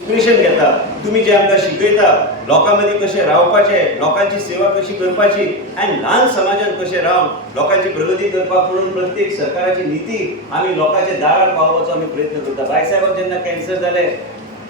Inspiration घेता, तुम्ही जे आमकां शिकयता लोकां मदीं कशें रावपाचें, लोकांची सेवा कशी करपाची आनी ल्हान समाजान कशें रावन लोकांची प्रगती करपाक म्हणून प्रत्येक सरकाराची नीती आमी लोकांच्या दारार पावोवपाचो आमी प्रयत्न करता. बायसाहेबाक जेन्ना कॅन्सर जालें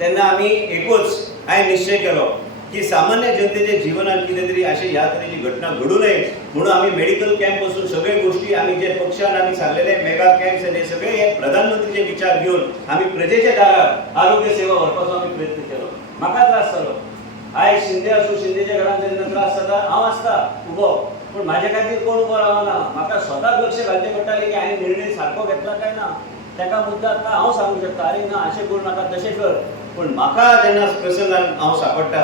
तेन्ना आमी एकूच हांवें निश्चय केलो की सामान्य जनतेच्या जिवनात कितें तरी अशें ह्या तरेची घटना घडू नये म्हणून आमी मेडिकल कॅम्प पासून सगळे गोष्टी आमी जे पक्षान आमी सांगलेले मेगा कॅम्प्स आनी सगळे हे प्रधानमंत्रीचे विचार घेवन आमी प्रजेच्या दारार आरोग्य सेवा व्हरपाचो आमी प्रयत्न केलो. म्हाका त्रास जालो, आयज शिंदे आसूं, शिंदेच्या घरांत जेन्ना त्रास जाता हांव आसता उबो, पूण म्हाजे खातीर कोण उबो रावना. म्हाका स्वताक लक्ष घालचें पडटालें की हांवें निर्णय सारको घेतला काय ना. ताका मुद्दाम हांव सांगूंक शकता, अरे ना अशें करूं नाका, तशें कर. पूण म्हाका जेन्ना प्रसंगान हांव सांपडटा,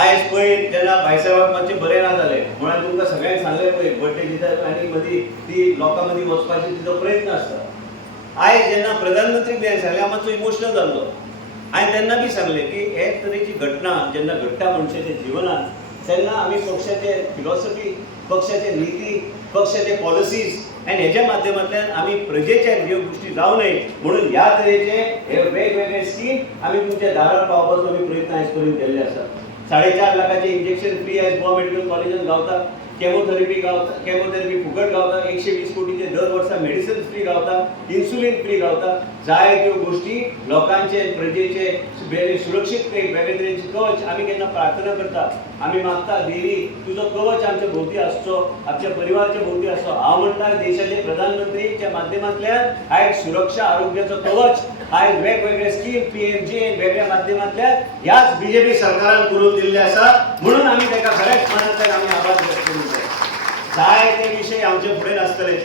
आयज पळय जेन्ना बायसाहेबाक मातशें बरें ना जालें म्हळ्यार तुमकां सगळ्यांक सांगलें पळय बर्थडे दिता आनी मदीं ती लोकां मदीं वचपाची तिजो प्रयत्न आसता. आयज जेन्ना प्रधानमंत्री कितें सांगलें हांव मातसो इमोशनल जाल्लो. हांवें तेन्ना बी सांगलें की हे तरेची घटना जेन्ना घडटा मनशाच्या जिवनांत तेन्ना आमी पक्षाचे फिलॉसॉफी, पक्षाचे नीती, पक्षाचे पॉलिसीज आनी हेच्या माध्यमांतल्यान आमी प्रजेच्या ह्यो गोश्टी जावं न्हय म्हणून ह्या तरेचे हे वेगवेगळे स्कीम आमी तुमच्या दारार पावपाचो आमी प्रयत्न आयज पर्यंत केल्ले आसा. 4.5 लाखाचे इंजेक्शन फ्री आयज गोवा मेडिकल कॉलेजान गावता, केमोथेरपी गावता, केमोथेरपी फुकट गावता, 120 कोटीचे दर वर्सा मेडिसिन फ्री गावता, इन्सुलीन फ्री गावता. जाय त्यो गोश्टी लोकांचे प्रजेचे सुरक्षीत वेगळे तरेची कवच आमी केन्ना प्रार्थना करता, आमी मागता देवी तुजो कवच आमच्या भोवती आसचो, आमच्या परिवाराच्या भोवती आसचो. हांव म्हणटा देशाचे प्रधानमंत्रीच्या माध्यमांतल्यान आयज सुरक्षा आरोग्याचो कवच आयज वेगवेगळे स्कीम PMJ वेगळ्या माध्यमांतल्यान ह्याच बीजेपी सरकारान करून दिल्ले आसा म्हणून आमी ताका खरेंच मनांतल्यान आमी आभार व्यक्त करूंक जाय. जाय ते विशय आमचे फुडें आसतले,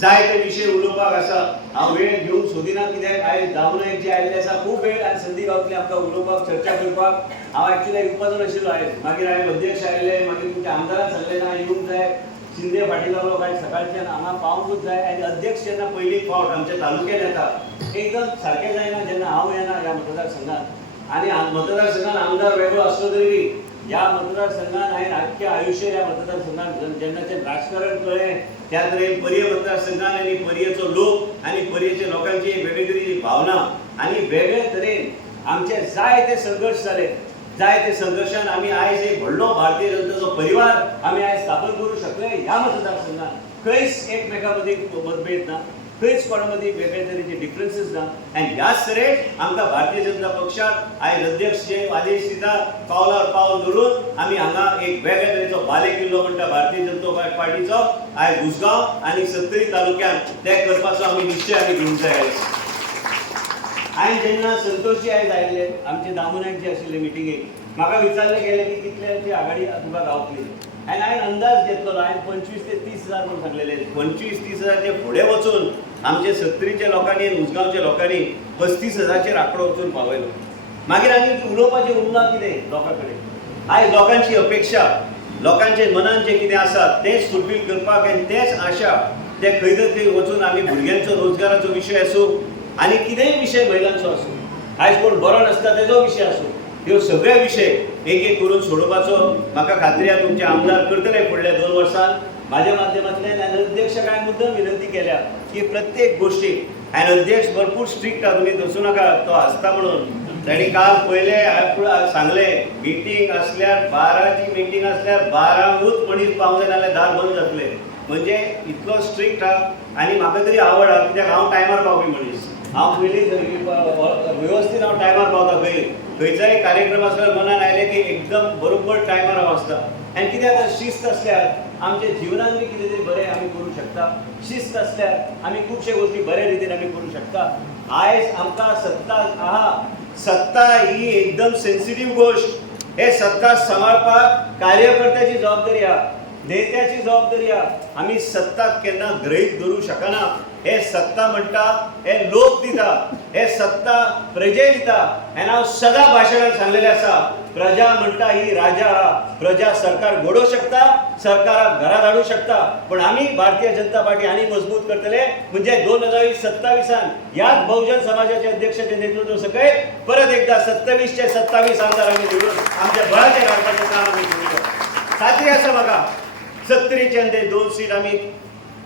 जाय ते विशय उलोवपाक आसा. हांव वेळ घेवंक सोदिना कित्याक आयज दामनायक जे आयिल्ले आसा खूब वेळ आनी संदी गावतली आमकां उलोवपाक, चर्चा करपाक. हांव एक्चुअली येवपाचो नाशिल्लो आयज, मागीर हांवें अध्यक्ष आयिल्ले, मागीर तुमच्या आमदाराक सांगलें ना येवंक जाय. शिंदे फाटीं लागलो काय सकाळच्यान हांगा पावंकूच जाय. आनी अध्यक्ष जेन्ना पयली फावट आमच्या तालुक्यान येता एकदम सारकें जायना जेन्ना हांव येना ह्या मतदारसंघात आनी मतदारसंघात आमदार वेगळो आसलो तरी ह्या मतदारसंघात हांवें आख्खें आयुश्य ह्या मतदारसंघात जेन्नाचें राजकारण कळ्ळें त्या तरेन पर्ये मतदारसंघात आनी पर्येचो लोक आनी पर्येच्या लोकांची वेगळी तरेची भावना आनी वेगळे तरेन आमचे जाय ते संघर्श जाले. जाय ते संघर्शान आमी आयज एक व्हडलो भारतीय जनतेचो परिवार आमी आयज स्थापन करूं शकले ह्या मतदारसंघात. खंयच एकमेका मदीं मतभेद ना, खंयच कोणा मदीं वेगळे तरेचे डिफरन्सीस ना. आनी ह्याच तरेन आमकां भारतीय जनता पक्षाक आयज अध्यक्ष जे आदेश दिता पावलार पावल धरून आमी हांगा एक वेगळ्या तरेचो बाले किल्लो म्हणटा भारतीय जनता पार्टीचो आयज उसगांव आनी 70 तालुक्यांत ते करपाचो आमी निश्चय आमी घेवंक जाय. हांवें जेन्ना संतोषजी आयज आयिल्ले आमचे दामनायक जे आशिल्ले मिटिंगेक म्हाका विचारलें गेलें की कितल्याची आघाडी तुका गावतली आनी हांवें अंदाज घेतलो. हांवें 25 ते 30 हजार म्हूण सांगलेले. 25-30 हजारचे फुडें वचून आमचे 70च्या लोकांनी उसगांवच्या लोकांनी 35 हजारचेर आंकडो वचून पावयलो. मागीर आनी उलोवपाचें उरना कितें लोकां कडेन. आयज लोकांची अपेक्षा, लोकांचे मनान जें कितें आसा तेंच फुलफील करपाक आनी तेच आशा ते खंय तरी वचून आमी भुरग्यांचो रोजगाराचो विशय आसूं आनी कितेंय विशय महिलांचो आसूं, आयज कोण बरो नासता तेजो विशय आसूं, ह्यो सगळे विशय एक एक करून सोडोवपाचो म्हाका खात्री आसा तुमचे आमदार करतले फुडल्या 2 वर्सांत. म्हाज्या माध्यमांतल्यान आनी अध्यक्षाक हांवें मुद्दम विनंती केल्या की प्रत्येक गोश्टीक आनी अध्यक्ष भरपूर स्ट्रिक्ट आहा, तुमी दसू नाका तो आसता म्हणून. ताणी काल पयलें सांगलें मिटींग आसल्यार 12ची मिटींग आसल्यार 12ंकूच मनीस पावंक जाय नाल्यार दार बंद जातले. म्हणजे इतलो स्ट्रिक्ट आहा आनी म्हाका तरी आवड आहा कित्याक हांव टायमार पावपी मनीस. हांव पयलीं वेवस्थीत हांव टायमार पावता. खंयचाय कार्यक्रम आसल्यार मनान आयलें की एकदम बरोबर टायमार हांव आसता. आनी कित्याक शिस्त आसल्यार आमच्या जिवनान बी कितें तरी बरें आमी करूं शकता. शिस्त आसल्यार आमी खुबशे गोश्टी बरे रितीन आमी करूं शकता. आयज आमकां सत्ता आहा, सत्ता ही एकदम सेन्सिटीव गोश्ट. हे सत्ता सांबाळपाक कार्यकर्त्याची जबाबदारी आहा, नेत्याची जबाबदारी आहा. आमी सत्ताक केन्ना ग्रहीत धरूं शकना. हे सत्ता म्हणटा हे लोक दिता, हे सत्ता प्रजे दिता. आनी हांव सदां भाशणांत सांगलेलें आसा प्रजा म्हणटा ही राजा आहा. प्रजा सरकार घडोवंक शकता, सरकाराक घरांत हाडूं शकता, पण आमी भारतीय जनता पार्टी आनी मजबूत करतले म्हणजे 2027 ह्याच बहुजन समाजाचे अध्यक्षाचे नेतृत्व सकयल परत एकदा 27 चे 27 आमदार आमी निवडून आमच्या बळाचेर हाडपाचें काम आमी करूया. खात्री आसा म्हाका 70च्यान ते 2 सीट आमी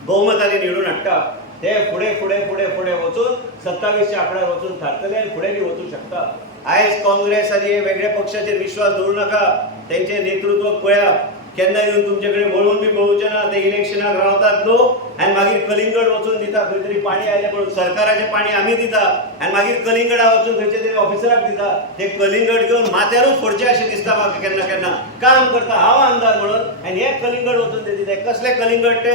बहुमताने निवडून हाडटा. ते फुडें फुडें फुडें फुडें वचून 27च्या आंकड्यार वचून थारतले आनी फुडें बी वचूंक शकता. आयज काँग्रेस आनी हे वेगळ्या पक्षाचेर विश्वास दवरू नाका. त्यांचे नेतृत्व पळया, केन्ना येवन तुमचे कडेन वळून बी पळोवचे ना. ते इलेक्शनाक रावतात लोक आनी मागीर कलिंगड वचून दिता. खंय तरी पाणी आयले म्हणून सरकाराचें पाणी आमी दिता आनी मागीर कलिंगडा वचून खंयच्या तरी ऑफिसराक दिता. ते कलिंगड घेवन माथ्यारूच फोडचे अशें दिसता म्हाका केन्ना केन्ना. काम करता हांव आमदार म्हणून आनी हे कलिंगड वचून ते दिता. कसले कलिंगड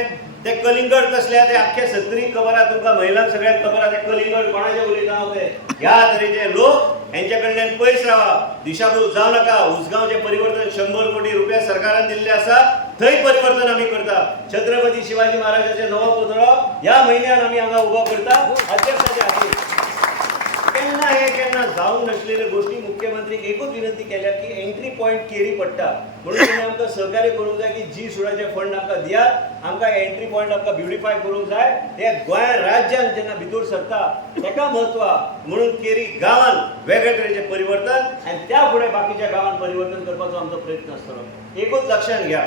ते कलिंगड कसले ते आख्खे सत्तरी खबर आहा तुमकां, महिलांक सगळ्यांक खबर आहा. ते कलिंगड कोणाचे उलयता हांव ते. ह्या तरेचे लोक हेंच्या कडल्यान पयस रावा, दिशाभूल जावं नाका. उसगांवचें परिवर्तन 100 कोटी रुपया सरकारान दिल्ले आसा, थंय परिवर्तन आमी करता. छत्रपती शिवाजी महाराजाचे नवो पुतळो ह्या म्हयन्यान आमी हांगा उबो करता अध्यक्षाच्या हातीर. केन्ना जावंक नाशिल्ल्यो गोष्टी मुख्यमंत्रीक एकूच विनंती केल्या की एंट्री पॉयंट केरी पडटा म्हणून तुमी आमकां सहकार्य करूंक जाय की जी सुडाचे फंड आमकां दियात. आमकां एंट्री पॉयंट आमकां ब्युटिफाय करूंक जाय. हे गोंया राज्यान जेन्ना भितर सरता ताका म्हत्व म्हणून केरी गांवांत वेगळे तरेचे परिवर्तन आनी त्या फुडें बाकीच्या गांवांत परिवर्तन करपाचो आमचो प्रयत्न आसतलो. एकूच लक्षात घ्या,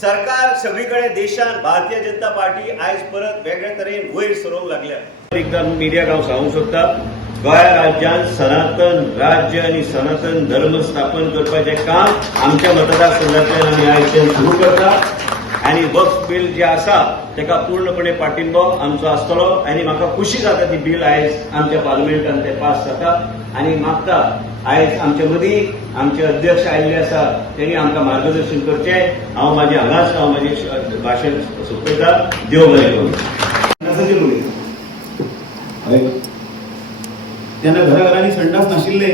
सरकार सगळीकडे देशान भारतीय जनता पार्टी आयज परत वेगळे तरेन वयर सरोंक लागल्या. एकदा मिडियाक हांव सांगूंक सोदता, गोंय राज्यांत सनातन राज्य आनी सनातन धर्म स्थापन करपाचें काम आमच्या मतदारसंघांतल्यान आमी आयजच्यान सुरू करता. आनी वक्फ बील जे आसा ताका पूर्णपणे पाठिंबो आमचो आसतलो. आनी म्हाका खुशी जाता ती बील आयज आमच्या पार्लमेंटान ते पास जाता. आनी मागता आयज आमचे मदीं आमचे अध्यक्ष आयिल्ले आसा, तेणी आमकां मार्गदर्शन करचें. हांव म्हाजें भाशण सोंपयता. देव बरें करूं. तेन्ना घराघरांनी संडास नाशिल्ले.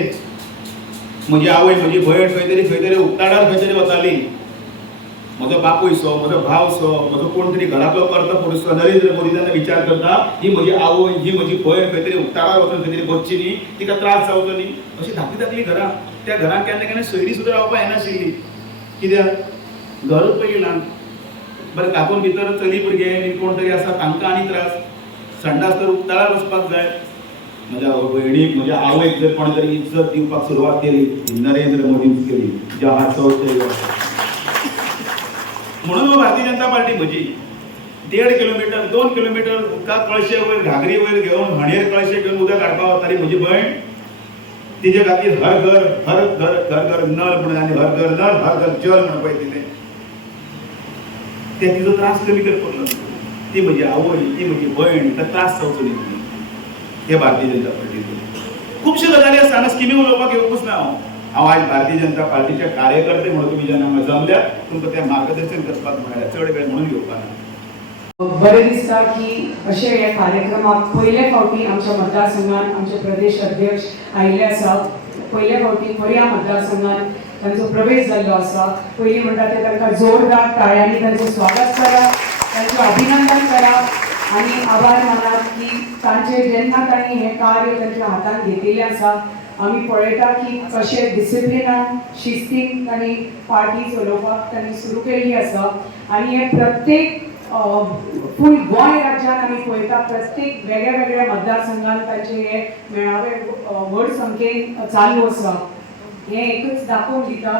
म्हजी आवय म्हजी भयण खंय तरी उक्ताडार खंय तरी वताली. म्हजो बापूय सो, म्हजो भाव सो, म्हजो कोण तरी घरांतलो करता पुरुष सो नरेंद्र मोदी तेन्ना विचार करता ही म्हजी आवय ही म्हजी भयण खंय तरी उक्ताडार वचून खंय तरी बसची न्ही, तिका त्रास जावचो न्ही. अशी धाकली घरां. त्या घरांत केन्ना सोयरी सुद्दां रावपाक येनाशिल्ली. कित्याक घरूच पयली ल्हान. बरें तातूंत भितर चली भुरगे कोण तरी आसा तांकां आनी त्रास. संडास तर उक्ताडार वचपाक जाय. म्हज्या भयणीक म्हज्या आवयक जर कोणे तरी इज्जत दिवपाक सुरवात केली नरेंद्र मोदीन केली. ज्या हाचो म्हणून भारतीय जनता पार्टी म्हजी 1.5 किलोमीटर 2 किलोमीटर उदकाक कळशे वयर घागरी वयर घेवन हणेर कळशे घेवन उदक काडपाक वताली म्हजी भयण. तिचे खातीर हर घर नळ म्हणून आनी हर घर नळ हर घर जल म्हणून पळय तिने ते तिचो त्रास कमी करपाक लागलो. ती म्हजी आवय ती म्हजी भयण ताका त्रास जावचो न्ही. हे भारतीय जनता पार्टी खुबश्यो गजाली आसतना स्किमी उलोवपाक येवपूच ना हांव आयज भारतीय जनता पार्टीचे कार्यकर्ते म्हणून तुमी जेन्ना हांगा जमल्या तुमकां तें मार्गदर्शन करपाक मेळ्ळें. चड वेळ म्हणून घेवपाक ना. बरें दिसता की अशे हे कार्यक्रमाक पयले फावटी आमच्या मतदारसंघात आमचे प्रदेश अध्यक्ष आयिल्ले आसा. पयले फावटी पर्या मतदारसंघात तांचो प्रवेश जाल्लो आसा. पयलीं म्हणटा ते तांकां जोरदार ताळयांनी तांचें स्वागत करा, तांचें अभिनंदन करा आनी आभार मानात की तांचे जेन्ना तांणी हें कार्य तांच्या हातान घेतिल्लें आसा. आमी पळयता की कशे डिसिप्लिनान शिस्तीन तांणी पार्टी चलोवपाक तांणी सुरू केल्ली आसा. आनी हे प्रत्येक फूल गोंय राज्यांत आमी पळयता प्रत्येक वेगळ्या मतदारसंघात तांचे हे मेळावे व्हड संख्येन चालू आसा. हें एकच दाखोवन दिता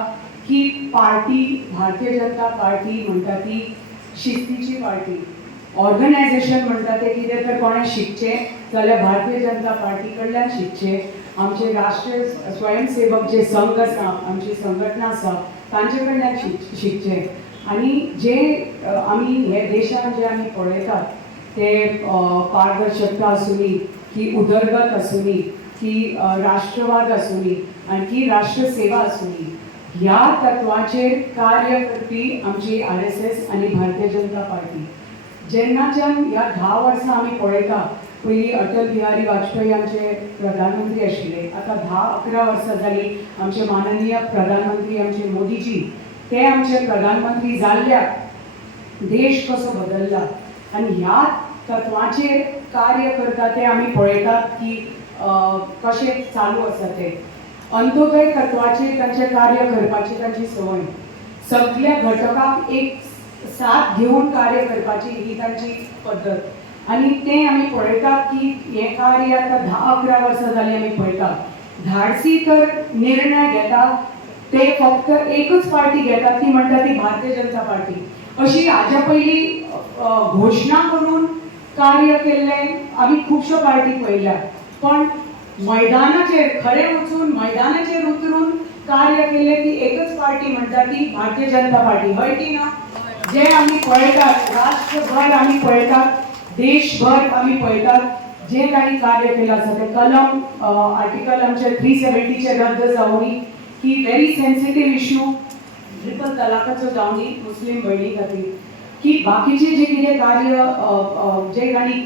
की पार्टी भारतीय जनता पार्टी म्हणटा ती शिस्तीची पार्टी. ऑर्गनायझेशन म्हणटा ते कितें तर कोणें शिकचें जाल्यार भारतीय जनता पार्टी कडल्यान शिकचें. आमचे राष्ट्रीय स्वयंसेवक जे संघ आसा आमची संघटना आसा तांचे कडल्यान शिकचें. आनी जे आमी हे देशान जे आमी पळयतात ते पारदर्शकता आसुनी की उदरगत आसुनी की राष्ट्रवाद आसुनी आनी की राष्ट्रसेवा आसुनी ह्या तत्वाचेर कार्य करपी आमची RSS आनी भारतीय जनता पार्टी. जेन्नाच्यान ह्या 10 वर्सां आमी पळयता पयलीं अटल बिहारी वाजपेयी आमचे प्रधानमंत्री आशिल्ले. आतां 10-11 वर्सां जालीं आमचे माननीय प्रधानमंत्री आमचे मोदीजी ते आमचे प्रधानमंत्री जाल्ल्याक देश कसो बदलला आनी ह्या तत्वाचेर कार्य करता ते आमी पळयतात की कशें चालू आसा ते. अंत्योदय तत्वाचेर तांचें कार्य करपाची तांची संवय. सगळ्या घटकांक एक साथ घेवन कार्य करपाची ही तांची पद्दत आनी तें आमी पळयतात की हें कार्य आतां 10-11 वर्सां जालीं आमी पळयतात. धाडसी तर निर्णय घेता ते फक्त एकच पार्टी घेता ती म्हणटा ती भारतीय जनता पार्टी. अशी हाज्या पयलीं घोशणा करून कार्य केल्ले आमी खुबश्यो पार्टी पळयल्या पण मैदानाचेर खरें वचून मैदानाचेर उतरून कार्य केले ती एकच पार्टी म्हणटा ती भारतीय जनता पार्टी, हय की ना? जे आमी पळयतात, राष्ट्रभर आमी पळयतात, देशभर आमी पळयतात जे काही कार्य केलं आसा ते कलम आर्टिकल आमचे 370 रद्द जावनी की व्हेरी सेन्सिटीव इश्यू ट्रिपल तलाकाचो जावनी मुस्लीम भयणी खातीर की बाकीचे जे कितें कार्य जे काही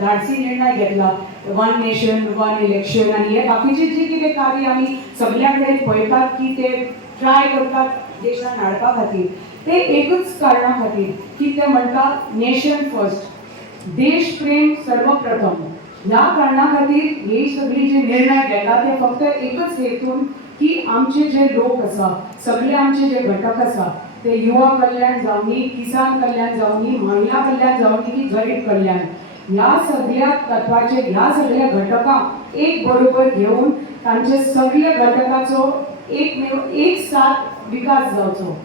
धाडसी निर्णय घेतला वन नेशन वन इलेक्शन आणि हे बाकीचे जे कितें कार्य आमी सगळ्या कडेन पळयतात की ते ट्राय करतात देशान हाडपा खातीर ते एकच कारणां खातीर की ते म्हणटा नेशन फर्स्ट, देश प्रेम सर्वप्रथम. ह्या कारणां खातीर हे सगळी जे निर्णय घेता ते फक्त एकच हेतून की आमचे जे लोक आसा सगळे आमचे जे घटक आसा ते युवा कल्याण जावनी, किसान कल्याण जावनी, महिला कल्याण जावनी की गरीब कल्याण ह्या सगळ्या तत्वाचे ह्या सगळ्या घटकांक एक बरोबर घेऊन तांचे सगळे घटकाचो एक साथ विकास जावचो.